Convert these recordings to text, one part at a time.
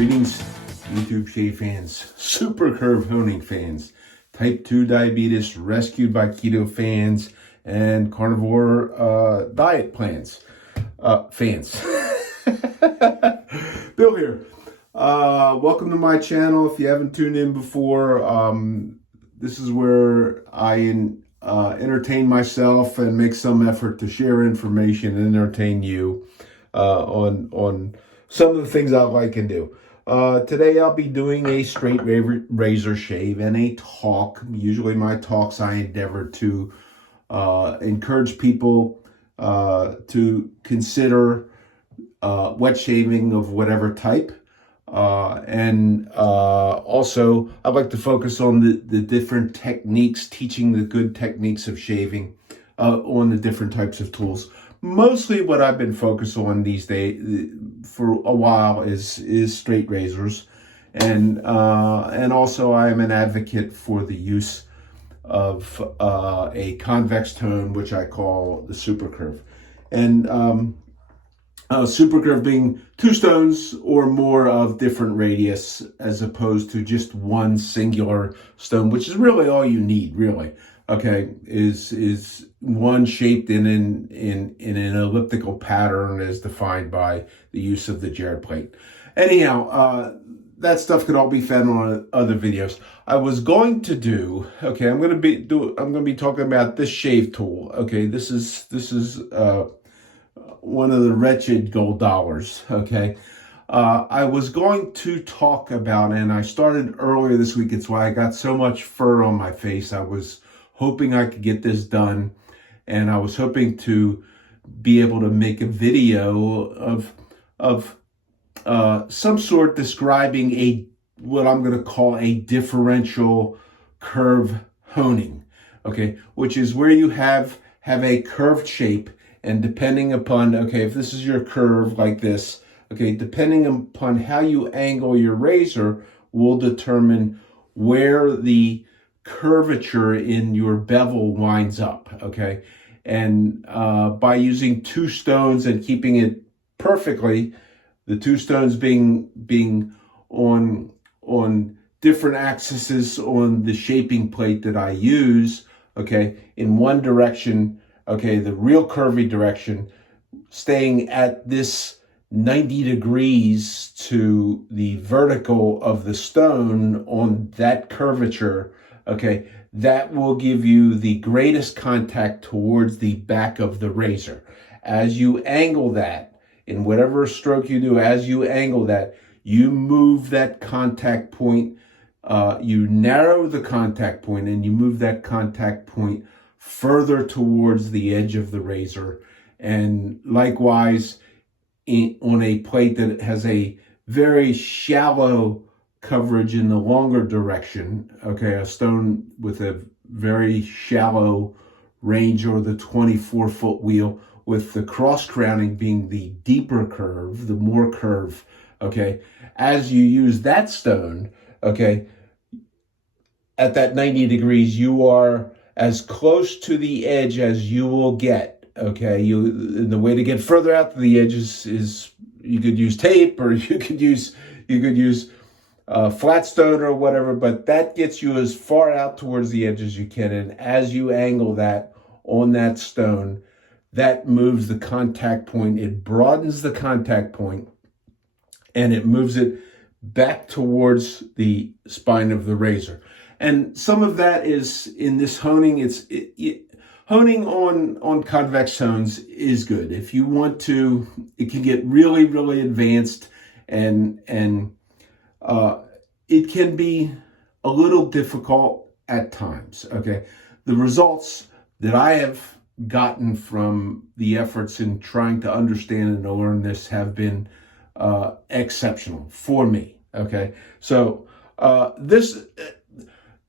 Greetings, YouTube shave fans, super curve honing fans, type 2 diabetes rescued by keto fans, and carnivore diet plans. Fans. Bill here. Welcome to my channel. If you haven't tuned in before, this is where I entertain myself and make some effort to share information and entertain you on some of the things I like and do. Today I'll be doing a straight razor shave and a talk. Usually my talks I endeavor to encourage people to consider wet shaving of whatever type. Also I'd like to focus on the different techniques, teaching the good techniques of shaving on the different types of tools. Mostly what I've been focused on these days for a while is straight razors, and also I am an advocate for the use of a convex tone, which I call the super curve, and super curve being 2 stones or more of different radius, as opposed to just one singular stone, which is really all you need, really. Okay, is one shaped in an elliptical pattern as defined by the use of the Jared plate. Anyhow, that stuff could all be found on other videos. I was going to do, okay, I'm going to be talking about this shave tool. Okay, this is one of the wretched gold dollars. Okay, I was going to talk about, and I started earlier this week. It's why I got so much fur on my face. I was hoping I could get this done, and I was hoping to be able to make a video of some sort describing what I'm going to call a differential curve honing, okay, which is where you have a curved shape, and depending upon, okay, if this is your curve like this, okay, depending upon how you angle your razor will determine where the curvature in your bevel winds up, okay? And by using 2 stones and keeping it perfectly, the 2 stones being on different axes on the shaping plate that I use, okay, in one direction, okay, the real curvy direction, staying at this 90 degrees to the vertical of the stone on that curvature, okay, that will give you the greatest contact towards the back of the razor. As you angle that, in whatever stroke you do, as you angle that, you move that contact point, you narrow the contact point, and you move that contact point further towards the edge of the razor. And likewise, on a plate that has a very shallow coverage in the longer direction, okay, a stone with a very shallow range, or the 24-foot wheel, with the cross crowning being the deeper curve, the more curve, okay, as you use that stone, okay, at that 90 degrees, you are as close to the edge as you will get, okay. The way to get further out to the edge is you could use tape, or you could use flat stone or whatever, but that gets you as far out towards the edge as you can. And as you angle that on that stone, that moves the contact point. It broadens the contact point, and it moves it back towards the spine of the razor. And some of that is in this honing. Honing on Convex Hones is good. If you want to, it can get really, really advanced, and it can be a little difficult at times, okay? The results that I have gotten from the efforts in trying to understand and to learn this have been exceptional for me, okay? So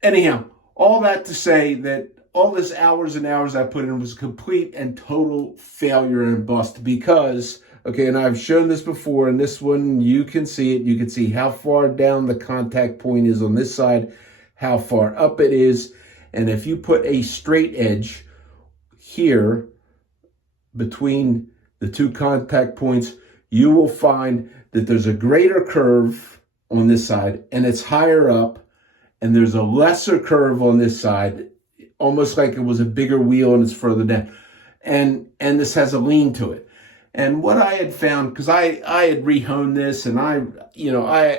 anyhow, all that to say that all this hours and hours I put in was a complete and total failure and bust, because, okay, and I've shown this before, and this one, you can see it. You can see how far down the contact point is on this side, how far up it is. And if you put a straight edge here between the 2 contact points, you will find that there's a greater curve on this side, and it's higher up, and there's a lesser curve on this side, almost like it was a bigger wheel and it's further down. And this has a lean to it. And what I had found, because I had rehoned this, and I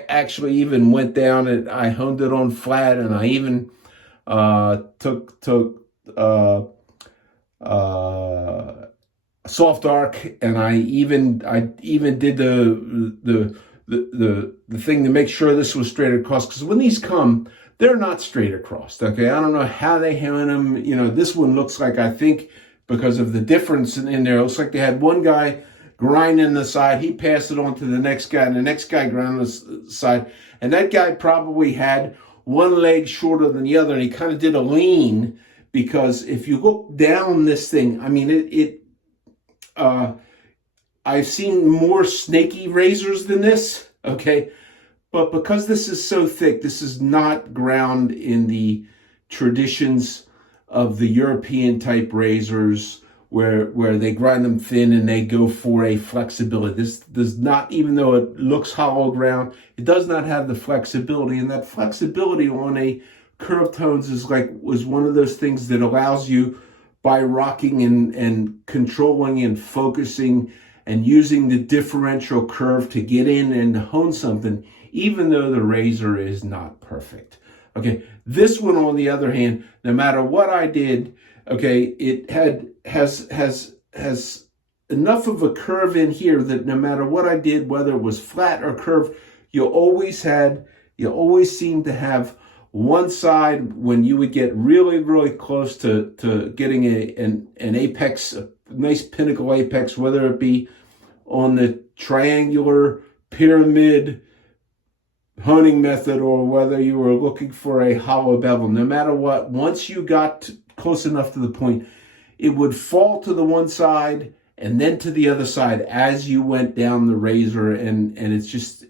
actually even went down and I honed it on flat, and I even took soft arc, and I even did the thing to make sure this was straight across, because when these come, they're not straight across. Okay, I don't know how they hone them. This one looks like, I think, because of the difference in there, it looks like they had one guy grinding the side, he passed it on to the next guy, and the next guy grinding the side, and that guy probably had one leg shorter than the other, and he kind of did a lean, because if you look down this thing, I mean, I've seen more snaky razors than this, okay? But because this is so thick, this is not ground in the traditions of the European type razors where they grind them thin and they go for a flexibility. This does not, even though it looks hollow ground, it does not have the flexibility. And that flexibility on a curved hones was one of those things that allows you, by rocking and controlling and focusing and using the differential curve to get in and hone something, even though the razor is not perfect. Okay, this one, on the other hand, no matter what I did, okay, it has enough of a curve in here that no matter what I did, whether it was flat or curved, you always seemed to have one side, when you would get really, really close to getting an apex, a nice pinnacle apex, whether it be on the triangular pyramid honing method or whether you were looking for a hollow bevel, no matter what, once you got close enough to the point, it would fall to the one side and then to the other side as you went down the razor, and it's just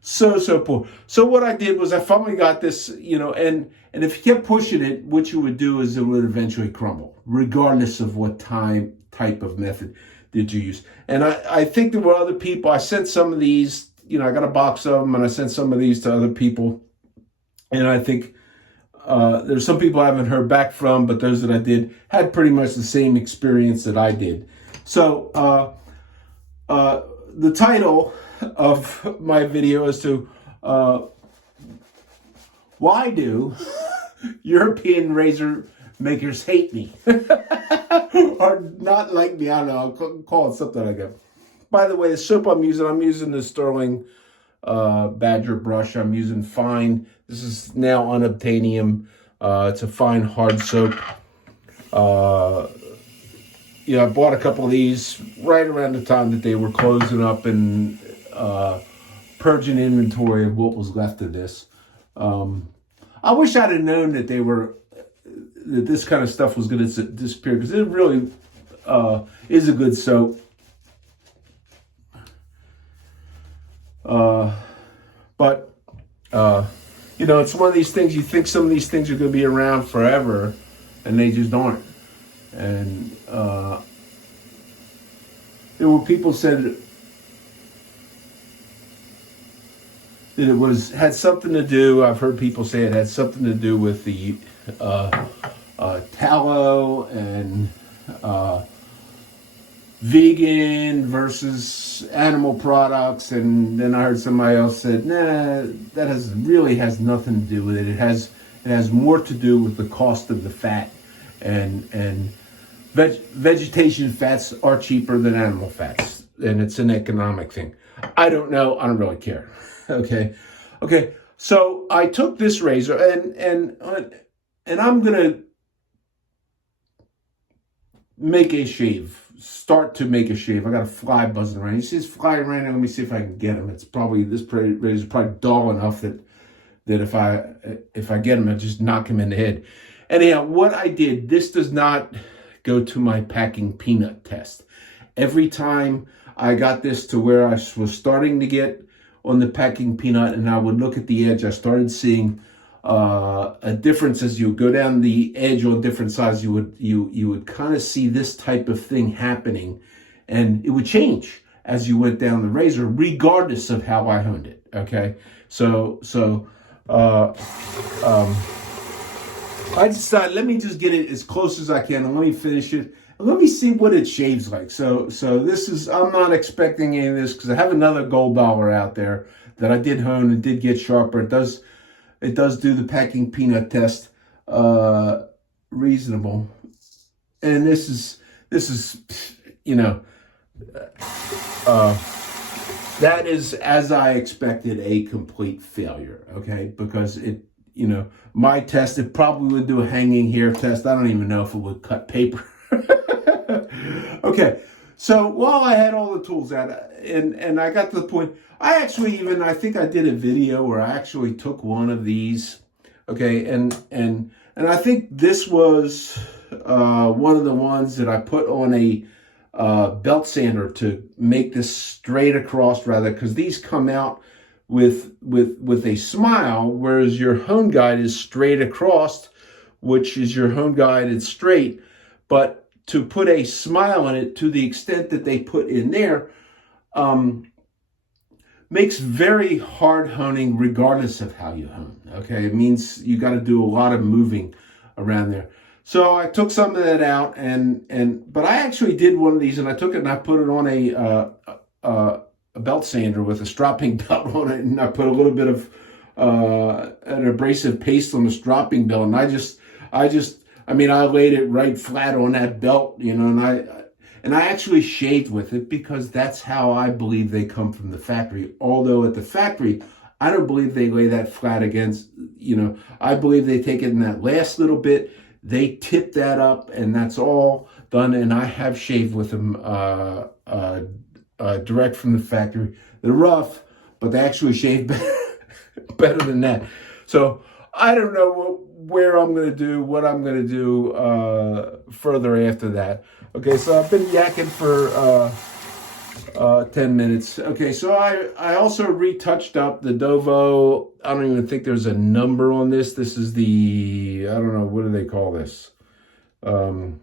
so poor. So what I did was I finally got this, and if you kept pushing it, what you would do is it would eventually crumble, regardless of what type of method did you use. And I think there were other people. I sent some of these, I got a box of them, and I sent some of these to other people. And I think there's some people I haven't heard back from, but those that I did had pretty much the same experience that I did. So the title of my video is to why do European razor makers hate me or not like me? I don't know. I'll call it something like that. By the way, the soap I'm using the Sterling Badger brush. I'm using fine. This is now unobtainium. It's a fine hard soap. I bought a couple of these right around the time that they were closing up and purging inventory of what was left of this. I wish I'd have known that that this kind of stuff was going to disappear, because it really is a good soap. But it's one of these things, you think some of these things are going to be around forever, and they just aren't. And there were people said that it had something to do, I've heard people say it had something to do with the tallow and vegan versus animal products, and then I heard somebody else said, nah, that really has nothing to do with it. It has more to do with the cost of the fat, and vegetation fats are cheaper than animal fats, and it's an economic thing. I don't know. I don't really care. Okay. So I took this razor and I'm gonna make a shave. Start to make a shave. I got a fly buzzing around. You see this fly around here? Let me see if I can get him. It's probably, this razor is probably dull enough that if I get him, I'll just knock him in the head. Anyhow, what I did, this does not go to my packing peanut test. Every time I got this to where I was starting to get on the packing peanut and I would look at the edge, I started seeing a difference as you go down the edge on different sides. You would kind of see this type of thing happening, and it would change as you went down the razor, regardless of how I honed it. Okay, so uh, um, I decided, let me just get it as close as I can and let me finish it. And let me see what it shaves like. So this is, I'm not expecting any of this because I have another gold dollar out there that I did hone and did get sharper. It does do the packing peanut test, reasonable. And this is, you know, uh, that is, as I expected, a complete failure, okay? Because it, my test, it probably would do a hanging hair test. I don't even know if it would cut paper. Okay, so while I had all the tools out, and I got to the point, I think I did a video where I actually took one of these, okay, and I think this was one of the ones that I put on a belt sander to make this straight across, rather, because these come out with a smile, whereas your hone guide is straight across, which is your hone guided straight. But to put a smile in it to the extent that they put in there, makes very hard honing regardless of how you hone. Okay, it means you got to do a lot of moving around there. So I took some of that out, but I actually did one of these, and I took it and I put it on a belt sander with a stropping belt on it, and I put a little bit of an abrasive paste on the stropping belt, and I laid it right flat on that belt, and I actually shaved with it because that's how I believe they come from the factory. Although at the factory, I don't believe they lay that flat against, I believe they take it in that last little bit, they tip that up, and that's all done. And I have shaved with them direct from the factory. They're rough, but they actually shave better than that. So I don't know what I'm going to do further after that. Okay, so I've been yakking for 10 minutes. Okay, so I also retouched up the Dovo. I don't even think there's a number on this. This is the, I don't know, what do they call this? I don't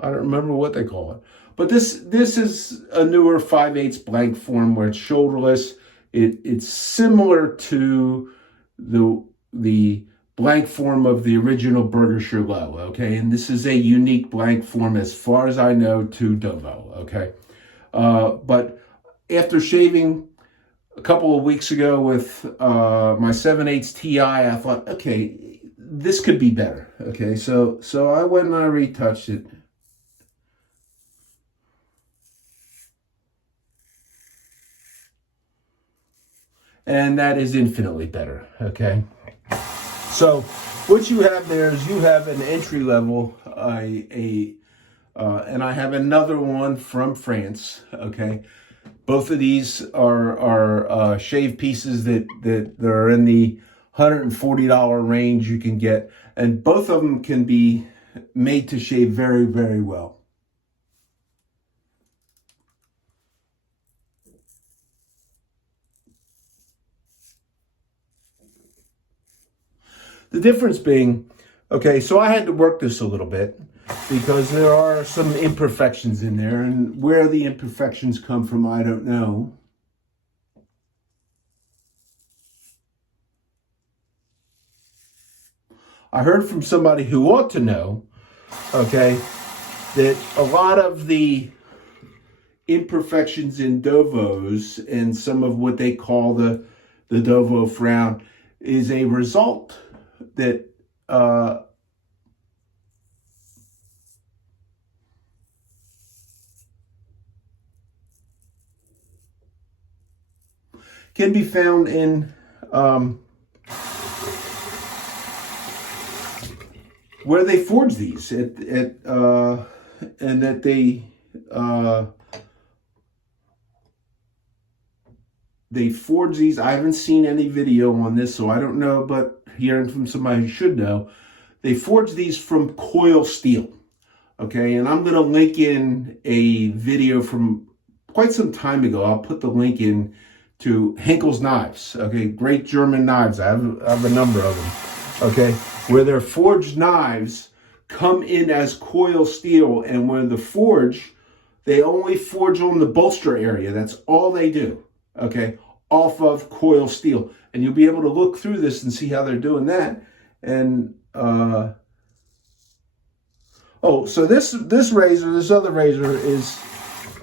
remember what they call it. But this is a newer 5/8 blank form where it's shoulderless. It's similar to the blank form of the original Burger Low, okay? And this is a unique blank form, as far as I know, to Dovo, okay? But after shaving a couple of weeks ago with my 7/8 Ti, I thought, okay, this could be better, okay? So I went and I retouched it. And that is infinitely better, okay? So what you have there is you have an entry level, and I have another one from France, okay? Both of these are shave pieces that are in the $140 range you can get, and both of them can be made to shave very, very well. The difference being, okay, so I had to work this a little bit because there are some imperfections in there, and where the imperfections come from, I don't know. I heard from somebody who ought to know, okay, that a lot of the imperfections in Dovos and some of what they call the Dovo frown is a result that can be found in where they forge these and that they forge these. I haven't seen any video on this, so I don't know, but hearing from somebody who should know, they forge these from coil steel, okay? And I'm going to link in a video from quite some time ago. I'll put the link in to Henkel's knives, okay? Great German knives. I have a number of them, okay? Where their forged knives come in as coil steel, and where the forge They only forge on the bolster area. That's all they do, okay, off of coil steel. And you'll be able to look through this and see how they're doing that. And, oh, so this other razor is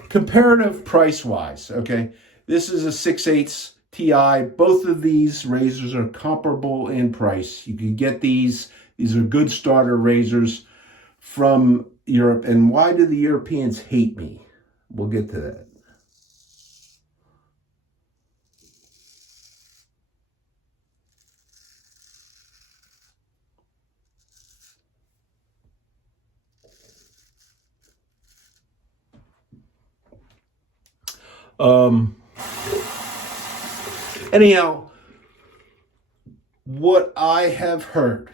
comparative price-wise, okay? This is a 6/8 Ti. Both of these razors are comparable in price. You can get these. These are good starter razors from Europe. And why do the Europeans hate me? We'll get to that. Anyhow, what I have heard,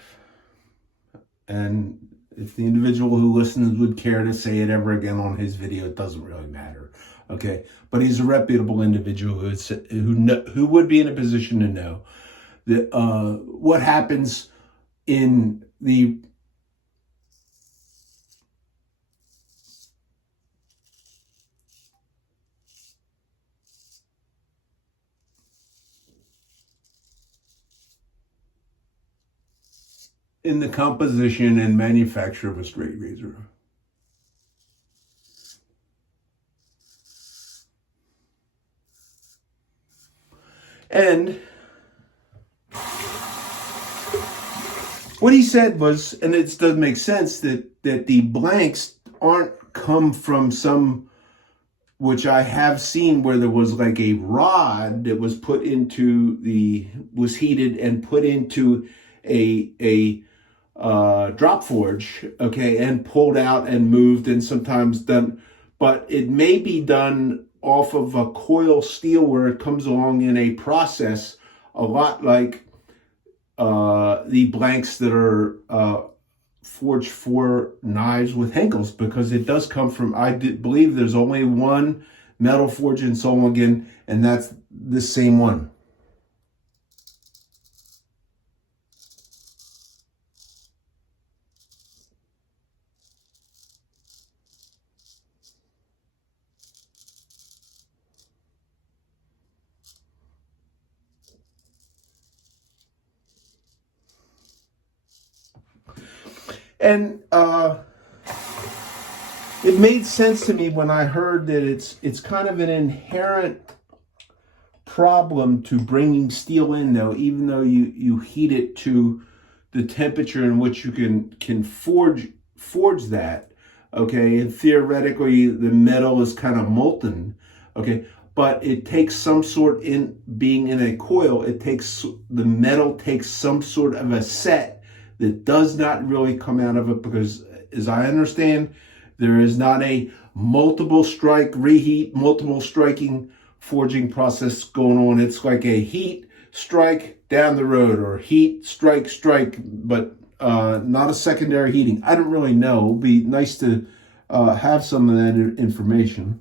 and if the individual who listens would care to say it ever again on his video, it doesn't really matter, okay? But he's a reputable individual who would be in a position to know that what happens in the composition and manufacture of a straight razor. And what he said was, and it does make sense, that the blanks aren't come from some, which I have seen where there was like a rod that was put into was heated and put into a drop forge, okay, and pulled out and moved, and sometimes done, but it may be done off of a coil steel where it comes along in a process a lot like the blanks that are forged for knives with Henkels, because it does come from, I believe there's only one metal forge in Solingen, and that's the same one. And it made sense to me when I heard that it's kind of an inherent problem to bringing steel in, though, even though you heat it to the temperature in which you can forge that, okay, and theoretically the metal is kind of molten, okay, but it takes some sort, in being in a coil, the metal takes some sort of a set that does not really come out of it, because as I understand, there is not a multiple strike, reheat, multiple striking forging process going on. It's like a heat, strike, down the road, or heat, strike, but not a secondary heating. I don't really know. It'd be nice to have some of that information.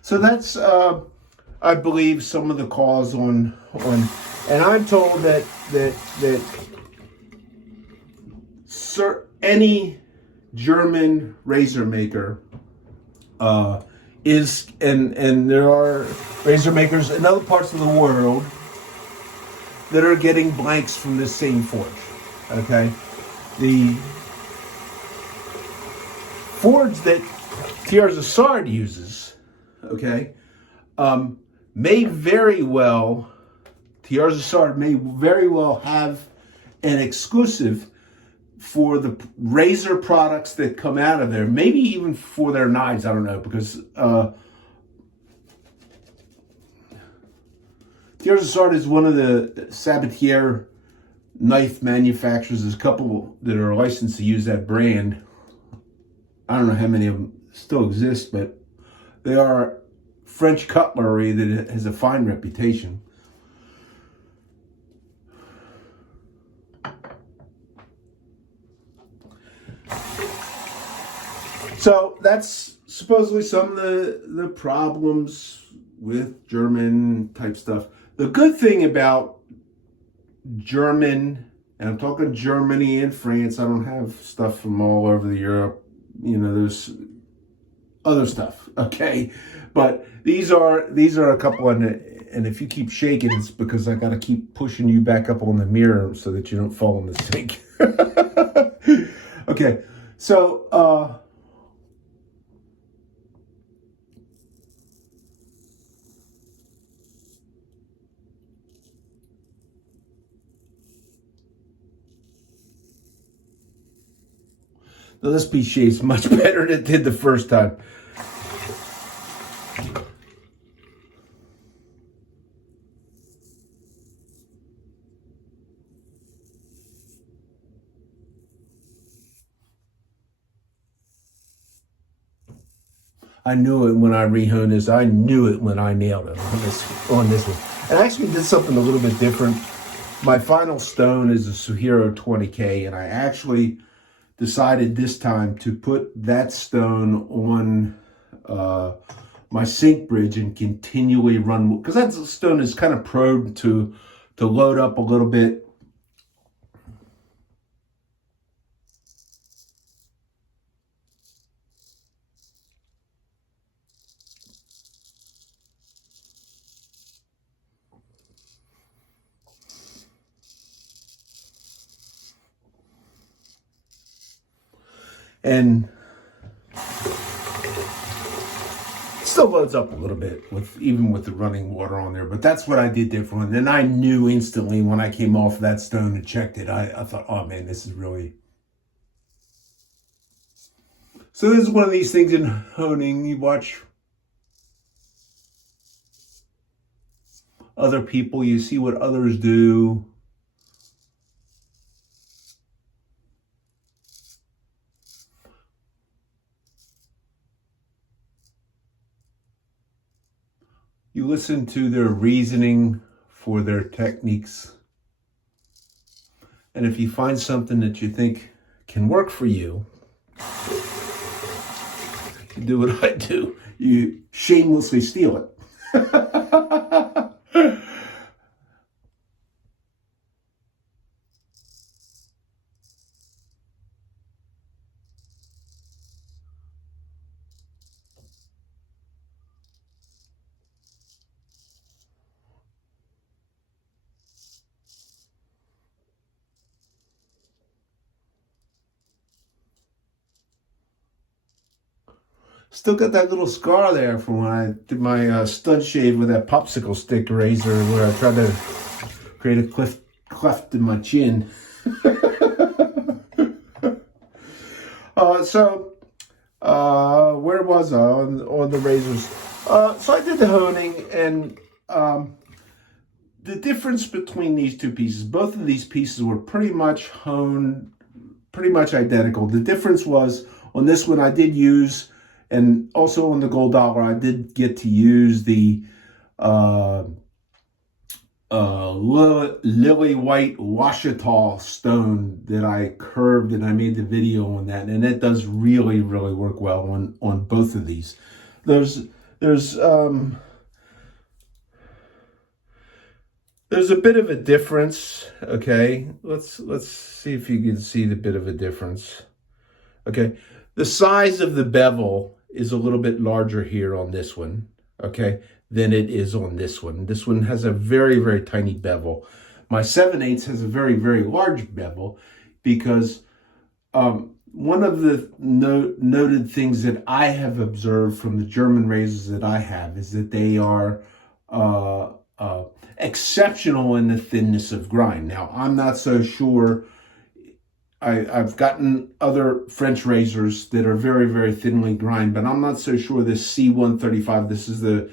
So that's, I believe, some of the cause on, and I'm told that any German razor maker is, and there are razor makers in other parts of the world that are getting blanks from this same forge. Okay, the forge that Thiers-Essard uses, okay, may very well, Thiers-Essard may very well have an exclusive for the razor products that come out of there, maybe even for their knives, I don't know, because Thiers-Essard is one of the Sabatier knife manufacturers. There's a couple that are licensed to use that brand. I don't know how many of them still exist, but they are French cutlery that has a fine reputation. So that's supposedly some of the problems with German type stuff. The good thing about German, and I'm talking Germany and France, I don't have stuff from all over Europe, there's other stuff, okay? But these are a couple, and if you keep shaking, it's because I got to keep pushing you back up on the mirror so that you don't fall in the sink. Okay, so this piece shaves much better than it did the first time. I knew it when I rehoned this. I knew it when I nailed it on this one. And I actually did something a little bit different. My final stone is a Suhiro 20K, and I actually decided this time to put that stone on my sink bridge and continually run, because that stone is kind of prone to load up a little bit. And still loads up a little bit even with the running water on there, but that's what I did different. And I knew instantly when I came off that stone and checked it, I thought, oh man, this is really. So this is one of these things in honing. You watch other people, you see what others do. You listen to their reasoning for their techniques. And if you find something that you think can work for you, you do what I do. You shamelessly steal it. Still got that little scar there from when I did my stud shave with that popsicle stick razor, where I tried to create a cleft in my chin. Where was I on the razors? So I did the honing, and the difference between these two pieces, both of these pieces were pretty much honed, pretty much identical. The difference was on this one I did use, and also on the gold dollar, I did get to use the lily white Washita stone that I curved, and I made the video on that, and it does really, really work well on both of these. There's a bit of a difference. Okay, let's see if you can see the bit of a difference. Okay, the size of the bevel is a little bit larger here on this one, okay, than it is on this one. This one has a very, very tiny bevel. My 7/8 has a very, very large bevel, because one of the noted things that I have observed from the German razors that I have is that they are exceptional in the thinness of grind. Now, I'm not so sure. I've gotten other French razors that are very, very thinly grind, but I'm not so sure this C135, this is the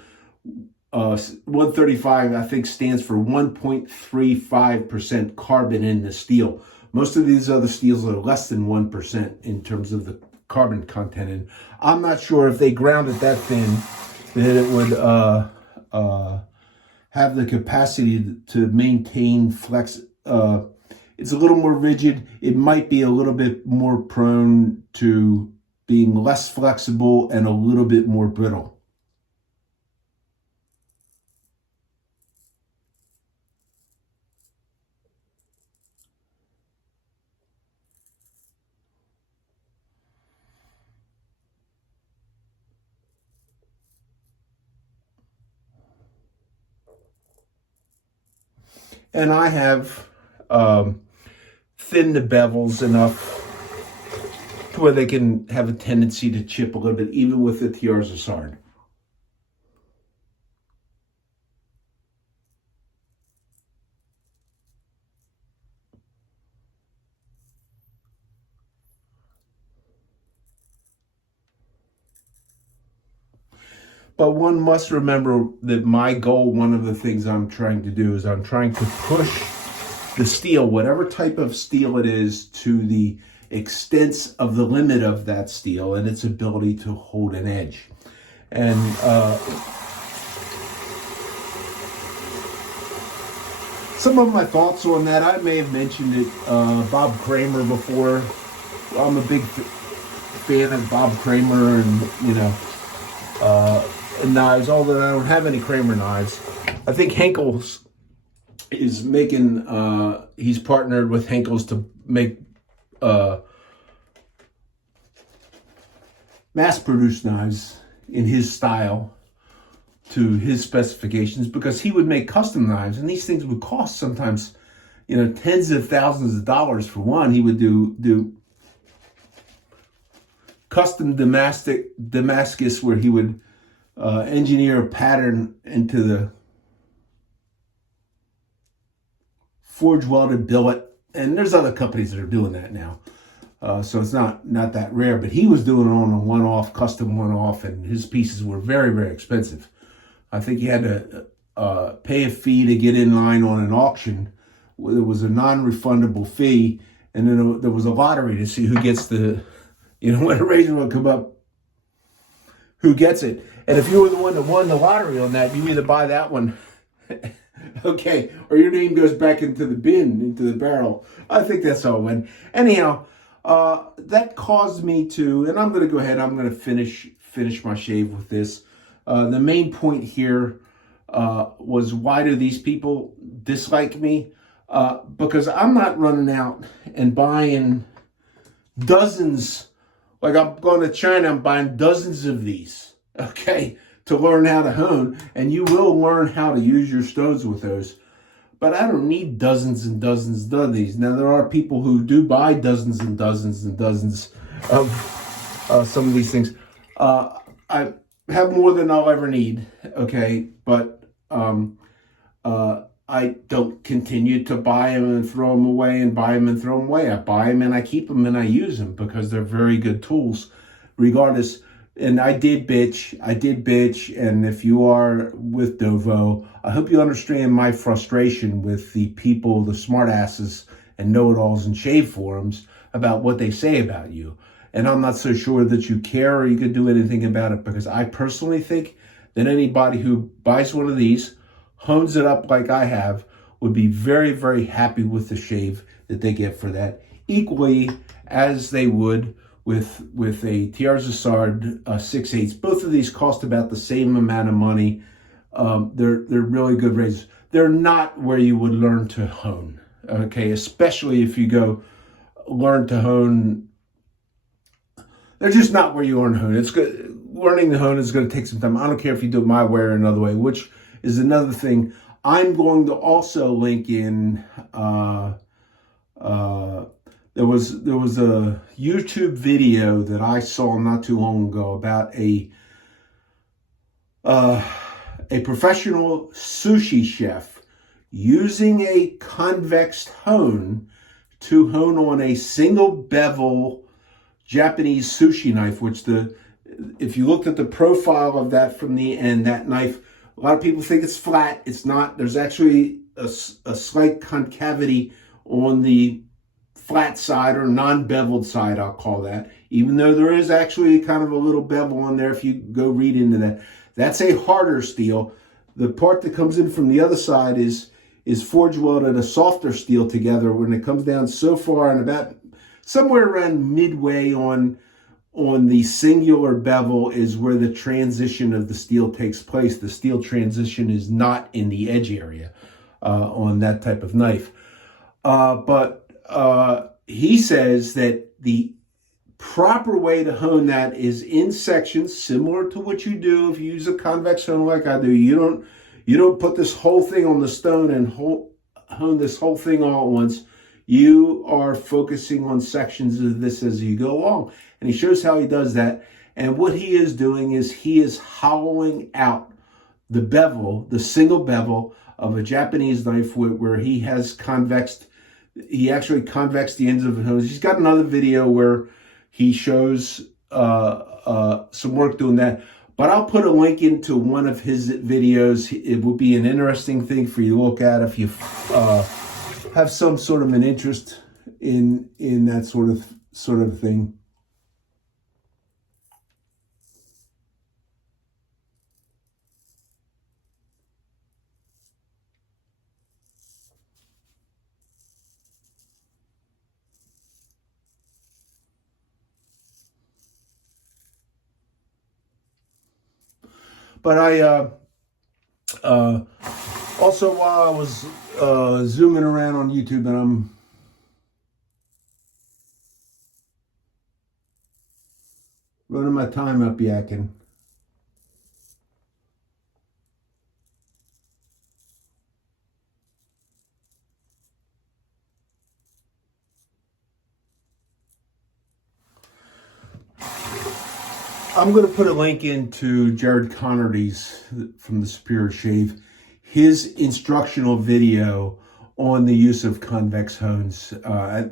135, I think stands for 1.35% carbon in the steel. Most of these other steels are less than 1% in terms of the carbon content. And I'm not sure if they ground it that thin that it would have the capacity to maintain flex. It's a little more rigid. It might be a little bit more prone to being less flexible and a little bit more brittle. And I have thinned the bevels enough to where they can have a tendency to chip a little bit, even with the TR's hard. But one must remember that my goal, one of the things I'm trying to do is I'm trying to push the steel, whatever type of steel it is, to the extent of the limit of that steel and its ability to hold an edge. And some of my thoughts on that, I may have mentioned it, Bob Kramer before. I'm a big fan of Bob Kramer and, knives, although I don't have any Kramer knives. I think Henkel's is making, he's partnered with Henkel's to make mass-produced knives in his style to his specifications, because he would make custom knives, and these things would cost sometimes, tens of thousands of dollars for one. He would do custom Damascus, where he would engineer a pattern into the forge welded billet, and there's other companies that are doing that now. So it's not that rare, but he was doing it on a one-off, custom one-off, and his pieces were very, very expensive. I think he had to pay a fee to get in line on an auction. There was a non-refundable fee, and then there was a lottery to see who gets the, when a razor would come up, who gets it. And if you were the one that won the lottery on that, you either buy that one, okay, or your name goes back into the bin, into the barrel. I think that's how it went. Anyhow, that caused me to, and I'm going to go ahead, I'm going to finish my shave with this. The main point here was, why do these people dislike me? Because I'm not running out and buying dozens. Like, I'm going to China, I'm buying dozens of these, okay, to learn how to hone. And you will learn how to use your stones with those. But I don't need dozens and dozens of these. Now, there are people who do buy dozens and dozens and dozens of some of these things. I have more than I'll ever need, okay? But I don't continue to buy them and throw them away and buy them and throw them away. I buy them and I keep them and I use them because they're very good tools, regardless. And I did bitch, and if you are with Dovo, I hope you understand my frustration with the people, the smartasses and know-it-alls in shave forums about what they say about you. And I'm not so sure that you care or you could do anything about it, because I personally think that anybody who buys one of these, hones it up like I have, would be very, very happy with the shave that they get for that, equally as they would with a TR Zassard 6/8. Both of these cost about the same amount of money. They're really good razors. They're not where you would learn to hone, okay? Especially if you go learn to hone. They're just not where you learn to hone. It's good. Learning to hone is going to take some time. I don't care if you do it my way or another way, which is another thing. I'm going to also link in. There was a YouTube video that I saw not too long ago about a professional sushi chef using a Convex Hone to hone on a single bevel Japanese sushi knife, which if you looked at the profile of that from the end, that knife, a lot of people think it's flat. It's not. There's actually a slight concavity on the flat side, or non-beveled side, I'll call that, even though there is actually kind of a little bevel in there if you go read into that. That's a harder steel. The part that comes in from the other side is forge welded a softer steel together. When it comes down so far and about somewhere around midway on the singular bevel is where the transition of the steel takes place. The steel transition is not in the edge area on that type of knife. But he says that the proper way to hone that is in sections, similar to what you do if you use a convex hone like I do. You don't put this whole thing on the stone and hone this whole thing all at once. You are focusing on sections of this as you go along. And he shows how he does that. And what he is doing is he is hollowing out the bevel, the single bevel of a Japanese knife where he has convexed. He actually convexed the ends of the hones. He's got another video where he shows some work doing that. But I'll put a link into one of his videos. It would be an interesting thing for you to look at if you have some sort of an interest in that sort of thing. But I also, while I was zooming around on YouTube, and I'm running my time up yakking. I'm going to put a link into Jared Connerty's from the Superior Shave, his instructional video on the use of convex hones. I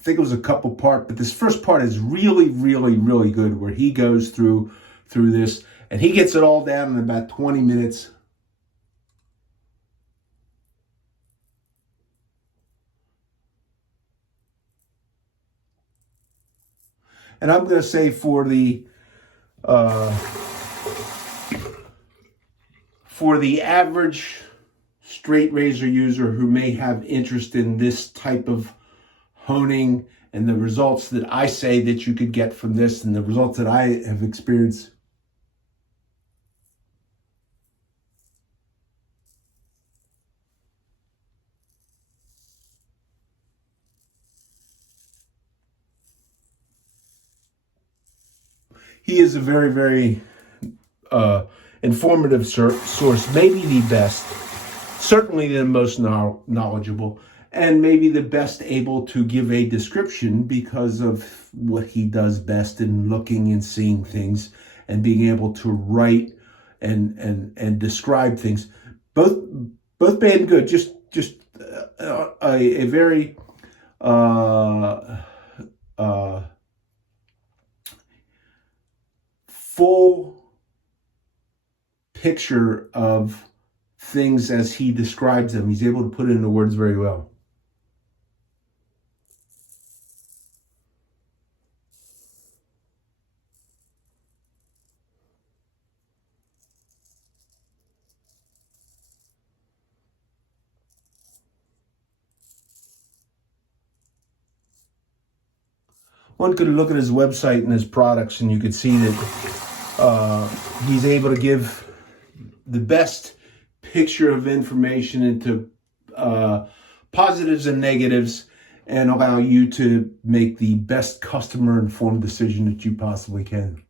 think it was a couple part, but this first part is really, really, really good, where he goes through this, and he gets it all down in about 20 minutes. And I'm going to say for the average straight razor user who may have interest in this type of honing and the results that I say that you could get from this and the results that I have experienced, he is a very, very informative source, maybe the best, certainly the most knowledgeable, and maybe the best able to give a description because of what he does best in looking and seeing things and being able to write and describe things. Both bad and good. Just a very full picture of things as he describes them. He's able to put it into words very well. One could look at his website and his products, and you could see that he's able to give the best picture of information into positives and negatives, and allow you to make the best customer informed decision that you possibly can.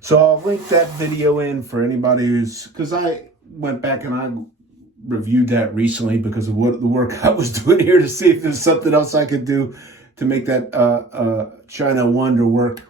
So I'll link that video in for anybody because I went back and I reviewed that recently because of what the work I was doing here to see if there's something else I could do to make that China Wonder work.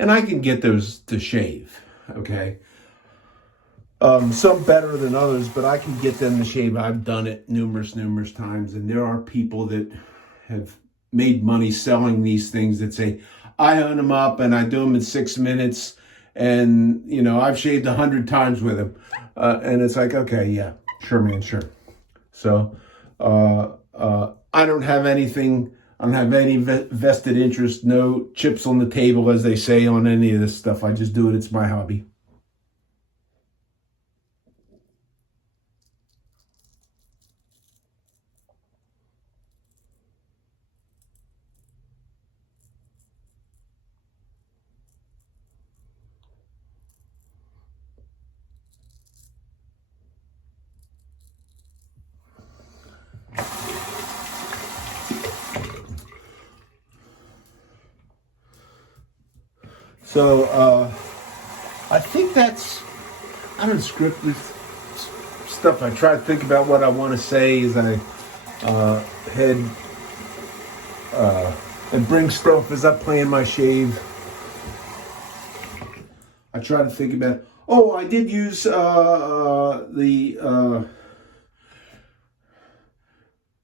and I can get those to shave, okay? Some better than others, but I can get them to shave. I've done it numerous times, and there are people that have made money selling these things that say, I hone them up and I do them in 6 minutes, and I've shaved 100 times with them, and it's like, okay, yeah, sure, man, sure. So I don't have anything. I don't have any vested interest, no chips on the table, as they say, on any of this stuff. I just do it. It's my hobby. So I think I don't script this stuff. I try to think about what I want to say as I head and bring stuff as I plan my shave. I try to think about, I did use the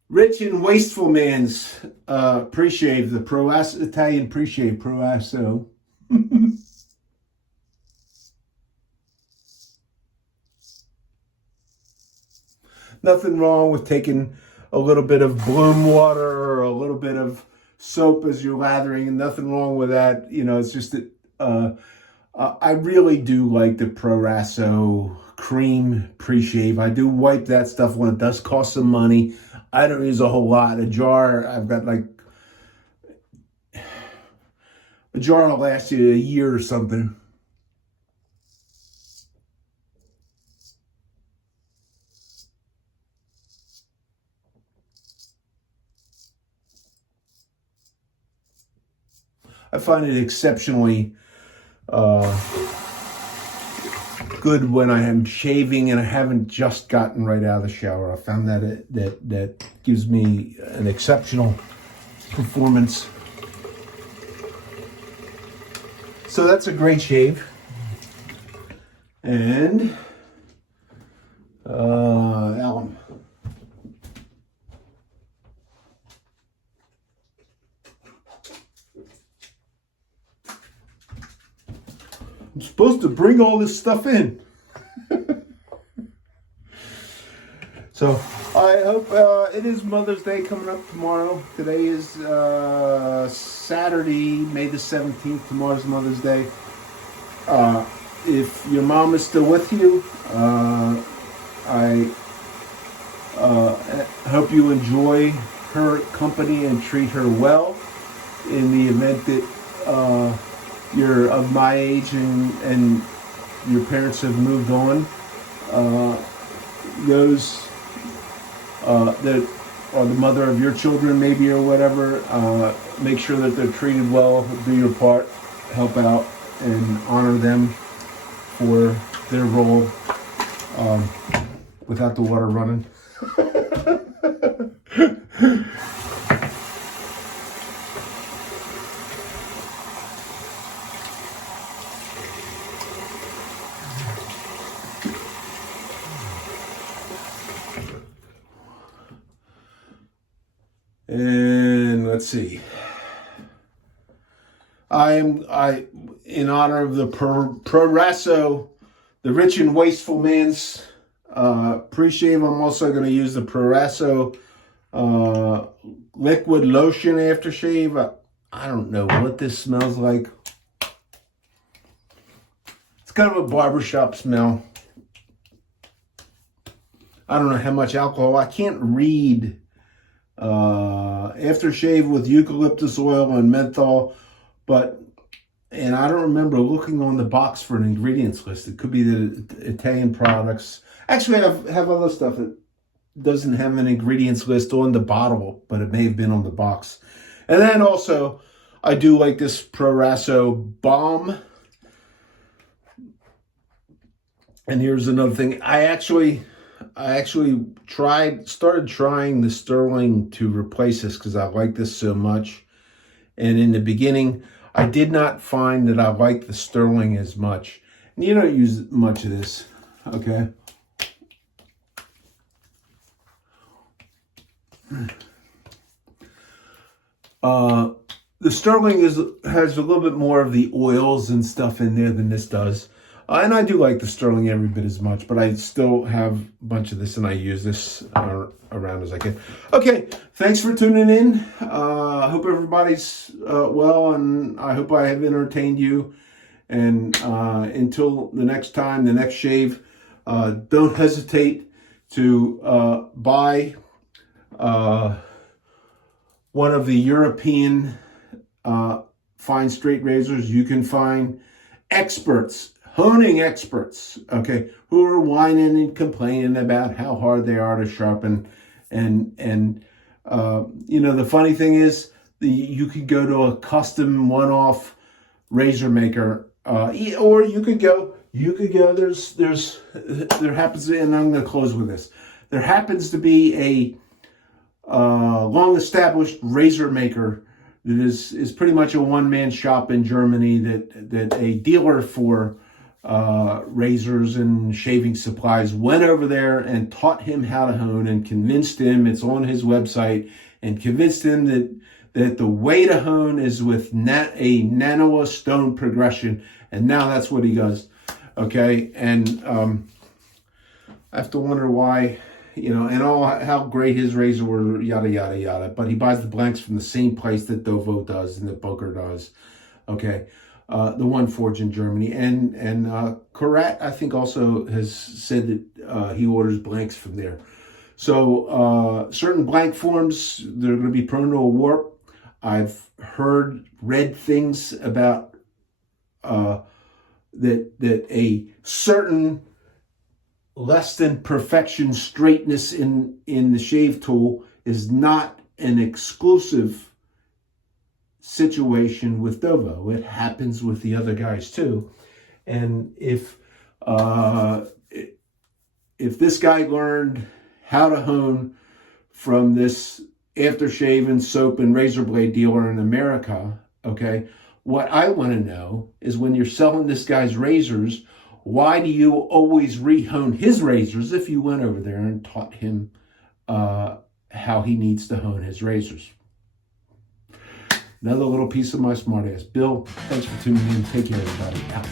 Rich and Wasteful Man's pre-shave, the Italian pre-shave, Proasso. Nothing wrong with taking a little bit of bloom water or a little bit of soap as you're lathering, and nothing wrong with that. It's just that I really do like the Proasso cream pre-shave. I do wipe that stuff when it does cost some money. I don't use a whole lot. A jar, I've got like a jar will last you a year or something. I find it exceptionally good when I am shaving and I haven't just gotten right out of the shower. I found that gives me an exceptional performance. So that's a great shave. And alum. I'm supposed to bring all this stuff in. So I hope it is Mother's Day coming up tomorrow. Today is Saturday, May the 17th. Tomorrow's Mother's Day. If your mom is still with you, I hope you enjoy her company and treat her well. In the event that you're of my age and your parents have moved on, those that are the mother of your children, maybe, or whatever, make sure that they're treated well. Do your part, help out, and honor them for their role without the water running. And let's see. In honor of the Proasso, the Rich and Wasteful Man's pre-shave, I'm also going to use the Proasso liquid lotion aftershave. I don't know what this smells like. It's kind of a barbershop smell. I don't know how much alcohol. I can't read aftershave with eucalyptus oil and menthol, and I don't remember looking on the box for an ingredients list. It could be the Italian products. Actually, I have other stuff that doesn't have an ingredients list on the bottle, but it may have been on the box. And then also, I do like this Proasso balm. And here's another thing. I actually started trying the Sterling to replace this because I like this so much. And in the beginning, I did not find that I like the sterling as much. And you don't use much of this, okay? The sterling has a little bit more of the oils and stuff in there than this does. And I do like the sterling every bit as much, but I still have a bunch of this and I use this around as I can. Okay, thanks for tuning in. I hope everybody's well, and I hope I have entertained you. And until the next time, the next shave, don't hesitate to buy one of the European fine straight razors. You can find experts, honing experts, okay, who are whining and complaining about how hard they are to sharpen. And you know, the funny thing is, you could go to a custom one-off razor maker, or you could go, there happens to be, and I'm going to close with this, there happens to be a long-established razor maker that is pretty much a one-man shop in Germany, that a dealer for razors and shaving supplies went over there and taught him how to hone, and convinced him, it's on his website, and convinced him that the way to hone is with a nano stone progression, and now that's what he does. Okay, and I have to wonder why, you know, and how great his razor were, yada, yada, yada. But he buys the blanks from the same place that Dovo does and that Boker does. Okay. The one forge in Germany. And Karat, I think, also has said that he orders blanks from there. So certain blank forms, they're going to be prone to a warp. I've read things about that a certain less than perfection straightness in the shave tool is not an exclusive situation with Dovo. It happens with the other guys too. And if this guy learned how to hone from this aftershave and soap and razor blade dealer in America, okay, what I want to know is, when you're selling this guy's razors, why do you always re-hone his razors if you went over there and taught him how he needs to hone his razors? Another little piece of my smart ass. Bill, thanks for tuning in. Take care, everybody. Out.